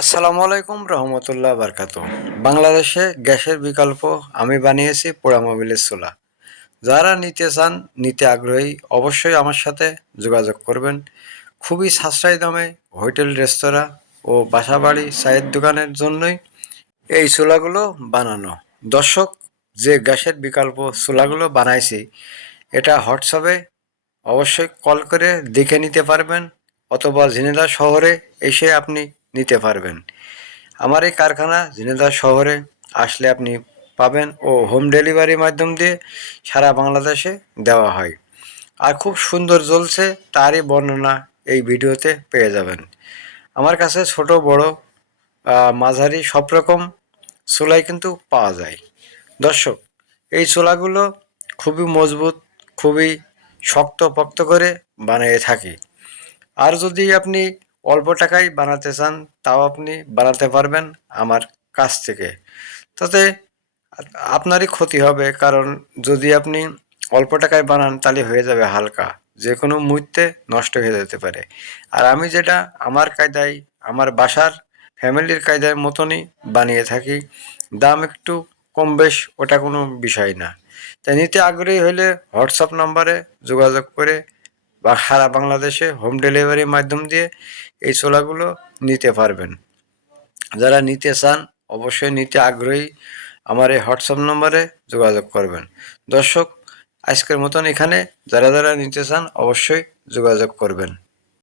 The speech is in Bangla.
আসসালামু আলাইকুম রহমতুল্লাহ বারকাত। বাংলাদেশে গ্যাসের বিকল্প আমি বানিয়েছি পোড়া মোবিলের চুলা। যারা নিতে চান, নিতে আগ্রহী, অবশ্যই আমার সাথে যোগাযোগ করবেন। খুবই সাশ্রয়ী দামে হোটেল, রেস্তোরাঁ ও বাসাবাড়ি চায়ের দোকানের জন্যই এই চুলাগুলো বানানো। দর্শক, যে গ্যাসের বিকল্প চুলাগুলো বানাইছি, এটা হোয়াটসঅ্যাপে অবশ্যই কল করে দেখে নিতে পারবেন, অথবা ঝিনেদা শহরে এসে আপনি নিতে পারবেন। আমার এই কারখানা ঝিনেদা শহরে আসলে আপনি পাবেন, ও হোম ডেলিভারির মাধ্যম দিয়ে সারা বাংলাদেশে দেওয়া হয়। আর খুব সুন্দর জ্বলছে তারই বর্ণনা এই ভিডিওতে পেয়ে যাবেন। আমার কাছে ছোট বড় মাঝারি সব রকম চুলাই কিন্তু পাওয়া যায়। দর্শক, এই চুলাগুলো খুবই মজবুত, খুবই শক্তপোক্ত করে বানিয়ে থাকি। আর যদি আপনি অল্প টাকায় বানাতে চান, তাও আপনি বানাতে পারবেন আমার কাছ থেকে। তাতে আপনারই ক্ষতি হবে, কারণ যদি আপনি অল্প টাকায় বানান তাহলে হয়ে যাবে হালকা, যে কোনো মুহূর্তে নষ্ট হয়ে যেতে পারে। আর আমি যেটা আমার কায়দায়, আমার বাসার ফ্যামিলির কায়দার মতনই বানিয়ে থাকি। দাম একটু কম বেশ ওটা কোনো বিষয় না। তাই নিতে আগ্রহী হলে হোয়াটসঅ্যাপ নাম্বারে যোগাযোগ করে বা সারা বাংলাদেশে হোম ডেলিভারির মাধ্যম দিয়ে এই ছোলাগুলো নিতে পারবেন। যারা নিতে চান, অবশ্যই নিতে আগ্রহী, আমার এই হোয়াটসঅ্যাপ নম্বরে যোগাযোগ করবেন। দর্শক, আজকের মতন এখানে। যারা যারা নিতে চান অবশ্যই যোগাযোগ করবেন।